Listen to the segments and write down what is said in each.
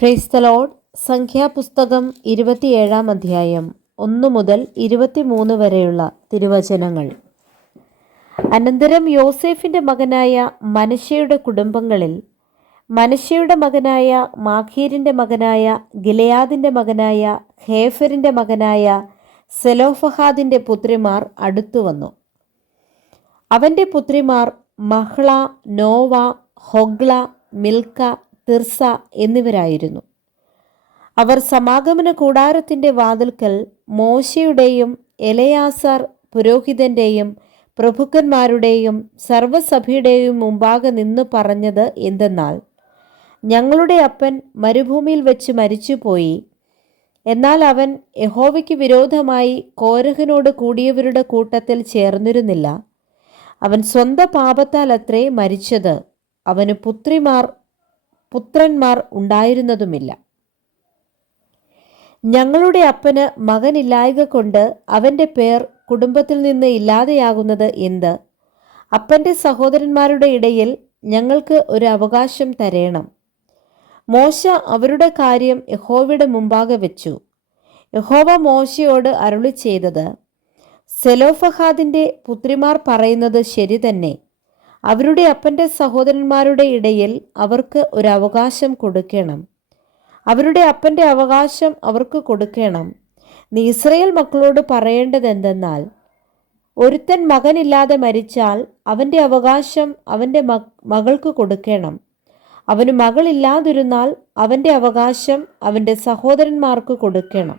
Praise the Lord. സംഖ്യാപുസ്തകം 27 അധ്യായം 1 മുതൽ 23 വരെയുള്ള തിരുവചനങ്ങൾ. അനന്തരം യോസേഫിൻ്റെ മകനായ മനശ്ശെയുടെ കുടുംബങ്ങളിൽ മനശ്ശെയുടെ മകനായ മാഖീരിൻ്റെ മകനായ ഗിലെയാദിൻ്റെ മകനായ ഹേഫരിൻ്റെ മകനായ സെലോഫഹാദിൻ്റെ പുത്രിമാർ അടുത്തു വന്നു. അവൻ്റെ പുത്രിമാർ മഹ്ള, നോവ, ഹൊഗ്ല, മിൽക്ക, തിർസ എന്നിവരായിരുന്നു. അവർ സമാഗമന കൂടാരത്തിൻ്റെ വാതിൽക്കൽ മോശയുടെയും എലെയാസാർ പുരോഹിതൻ്റെയും പ്രഭുക്കന്മാരുടെയും സർവ്വസഭയുടെയും മുമ്പാകെ നിന്ന് പറഞ്ഞത് എന്തെന്നാൽ, ഞങ്ങളുടെ അപ്പൻ മരുഭൂമിയിൽ വെച്ച് മരിച്ചുപോയി. എന്നാൽ അവൻ യഹോവയ്ക്ക് വിരോധമായി കോരഹിനോട് കൂടിയവരുടെ കൂട്ടത്തിൽ ചേർന്നിരുന്നില്ല. അവൻ സ്വന്തം പാപത്താൽ അത്രേ മരിച്ചത്. അവന് പുത്രന്മാർ ഉണ്ടായിരുന്നതുമില്ല. ഞങ്ങളുടെ അപ്പന് മകനില്ലായ്ക കൊണ്ട് അവൻ്റെ പേർ കുടുംബത്തിൽ നിന്ന് ഇല്ലാതെയാകുന്നത് എന്ത്? അപ്പൻ്റെ സഹോദരന്മാരുടെ ഇടയിൽ ഞങ്ങൾക്ക് ഒരു അവകാശം തരേണം. മോശ അവരുടെ കാര്യം യഹോവയുടെ മുമ്പാകെ വെച്ചു. യഹോവ മോശയോട് അരുളി ചെയ്തത്, സെലോഫഹാദിൻ്റെ പുത്രിമാർ പറയുന്നത് ശരി തന്നെ. അവരുടെ അപ്പൻ്റെ സഹോദരന്മാരുടെ ഇടയിൽ അവർക്ക് ഒരു അവകാശം കൊടുക്കണം. അവരുടെ അപ്പൻ്റെ അവകാശം അവർക്ക് കൊടുക്കണം. നീ ഇസ്രായേൽ മക്കളോട് പറയേണ്ടതെന്തെന്നാൽ, ഒരുത്തൻ മകനില്ലാതെ മരിച്ചാൽ അവൻ്റെ അവകാശം അവൻ്റെ മകൾക്ക് കൊടുക്കണം. അവന് മകളില്ലാതിരുന്നാൽ അവൻ്റെ അവകാശം അവൻ്റെ സഹോദരന്മാർക്ക് കൊടുക്കണം.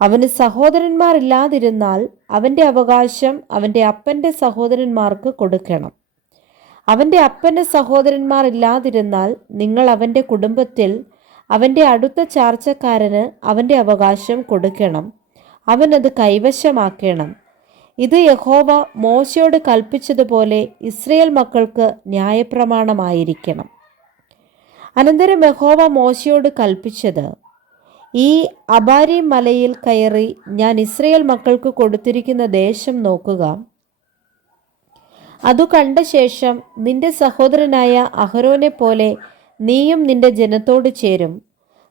അവന് സഹോദരന്മാരില്ലാതിരുന്നാൽ അവൻ്റെ അവകാശം അവൻ്റെ അപ്പൻ്റെ സഹോദരന്മാർക്ക് കൊടുക്കണം. അവൻ്റെ അപ്പന് സഹോദരന്മാർ ഇല്ലാതിരുന്നാൽ നിങ്ങൾ അവൻ്റെ കുടുംബത്തിൽ അവൻ്റെ അടുത്ത ചാർച്ചക്കാരന് അവൻ്റെ അവകാശം കൊടുക്കണം. അവനത് കൈവശമാക്കണം. ഇത് യഹോവ മോശയോട് കൽപ്പിച്ചതുപോലെ ഇസ്രായേൽ മക്കൾക്ക് ന്യായപ്രമാണമായിരിക്കണം. അനന്തരം യഹോവ മോശയോട് കൽപ്പിച്ചത്, ഈ അബാരീം മലയിൽ കയറി ഞാൻ ഇസ്രായേൽ മക്കൾക്ക് കൊടുത്തിരിക്കുന്ന ദേശം നോക്കുക. അതു കണ്ട ശേഷം നിന്റെ സഹോദരനായ അഹരോനെ പോലെ നീയും നിന്റെ ജനത്തോട് ചേരും.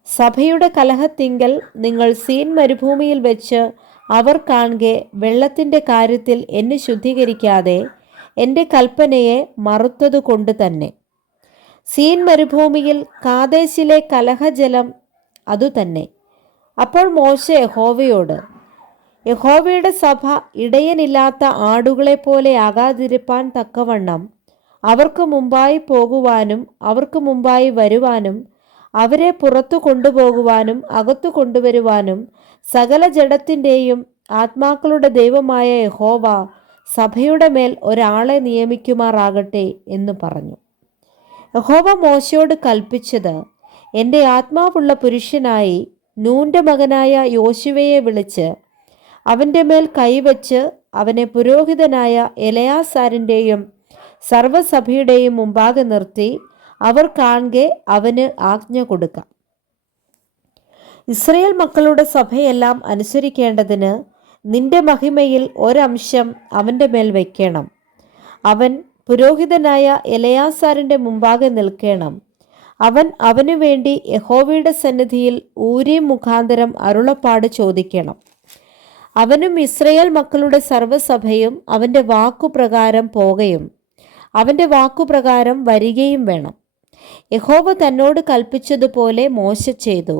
സഭയുടെ കലഹത്തിങ്കൽ നിങ്ങൾ സീൻ മരുഭൂമിയിൽ വെച്ച് അവർ കാണുകെ വെള്ളത്തിൻ്റെ കാര്യത്തിൽ എന്നെ ശുദ്ധീകരിക്കാതെ എൻ്റെ കൽപ്പനയെ മറുത്തതുകൊണ്ട് തന്നെ. സീൻ മരുഭൂമിയിൽ കാദേശിലെ കലഹജലം അതുതന്നെ. അപ്പോൾ മോശ യഹോവയോട്, യഹോവയുടെ സഭ ഇടയനില്ലാത്ത ആടുകളെ പോലെ ആകാതിരിപ്പാൻ തക്കവണ്ണം അവർക്ക് മുമ്പായി പോകുവാനും അവർക്ക് മുമ്പായി വരുവാനും അവരെ പുറത്തു കൊണ്ടുപോകുവാനും അകത്തു കൊണ്ടുവരുവാനും സകല ജഡത്തിൻ്റെയും ആത്മാക്കളുടെ ദൈവമായ യഹോവ സഭയുടെ മേൽ ഒരാളെ നിയമിക്കുമാറാകട്ടെ എന്ന് പറഞ്ഞു. യഹോവ മോശയോട് കൽപ്പിച്ചത്, എൻ്റെ ആത്മാവുള്ള പുരുഷനായി നൂൻ്റെ മകനായ യോശുവയെ വിളിച്ച് അവൻ്റെ മേൽ കൈവച്ച് അവനെ പുരോഹിതനായ എലെയാസാരിൻ്റെയും സർവ്വസഭയുടെയും മുമ്പാകെ നിർത്തി അവർ കാണുകെ അവന് ആജ്ഞ കൊടുക്കാം. ഇസ്രായേൽ മക്കളുടെ സഭയെല്ലാം അനുസരിക്കേണ്ടതിന് നിന്റെ മഹിമയിൽ ഒരംശം അവൻ്റെ മേൽ വയ്ക്കണം. അവൻ പുരോഹിതനായ എലെയാസാരിൻ്റെ മുമ്പാകെ നിൽക്കണം. അവൻ അവനു വേണ്ടി യഹോവയുടെ സന്നിധിയിൽ ഊരീം മുഖാന്തരം അരുളപ്പാട് ചോദിക്കണം. അവനും ഇസ്രായേൽ മക്കളുടെ സർവ്വസഭയും അവൻ്റെ വാക്കുപ്രകാരം പോകുകയും അവൻ്റെ വാക്കുപ്രകാരം വരികയും വേണം. യഹോവ തന്നോട് കൽപ്പിച്ചതുപോലെ മോശ ചെയ്തു.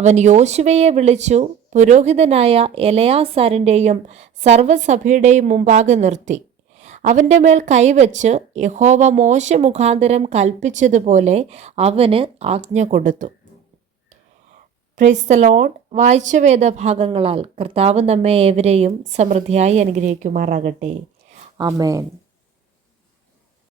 അവൻ യോശുവയെ വിളിച്ചു പുരോഹിതനായ എലെയാസാരിൻ്റെയും സർവ്വസഭയുടെയും മുമ്പാകെ നിർത്തി അവൻ്റെ മേൽ കൈവച്ച് യഹോവ മോശ മുഖാന്തരം കൽപ്പിച്ചതുപോലെ അവന് ആജ്ഞ കൊടുത്തു. Praise the Lord. വായിച്ച വേദഭാഗങ്ങളാൽ കർത്താവ് നമ്മെ ഏവരെയും സമൃദ്ധിയായി അനുഗ്രഹിക്കുമാറാകട്ടെ. ആമേൻ.